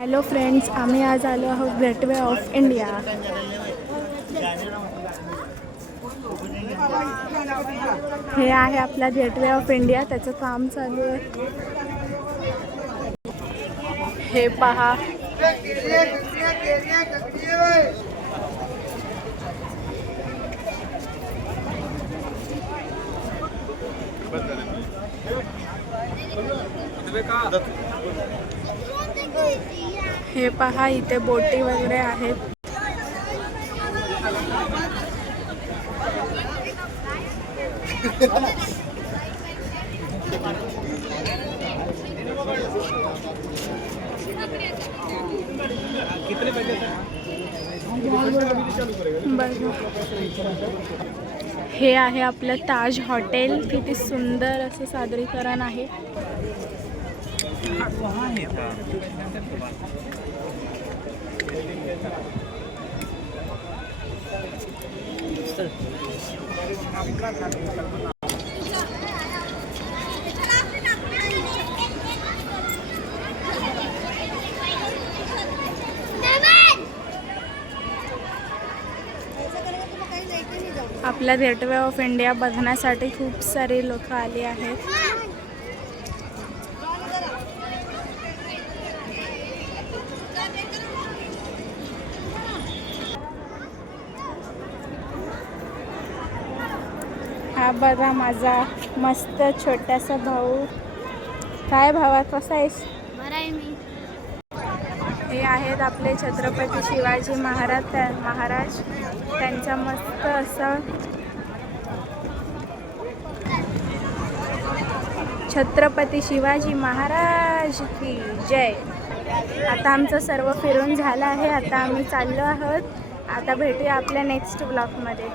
Hello friends, आम्ही आज आलो आहोत गेटवे ऑफ इंडिया. हे आहे आपला गेटवे ऑफ इंडिया, त्याचं काम चालू आहे. हे पहा, हे पहा इथे बोटी वगैरे आहेत. हे आहे आपलं ताज हॉटेल. किती सुंदर असं सादरीकरण आहे. आपल्या गेटवे ऑफ इंडिया बघण्यासाठी खूप सारे लोक आले आहेत. हा बघा माझा मस्त छोटासा भाऊ. काय भावा, कसा आहेस? हे आहेत आपले छत्रपती शिवाजी महाराज. त्यांचा मस्त असा छत्रपती शिवाजी महाराज की जय. आता आमचं सर्व फिरून झालं आहे. आता आम्ही चाललो आहोत. आता भेटूया आपल्या नेक्स्ट ब्लॉगमध्ये.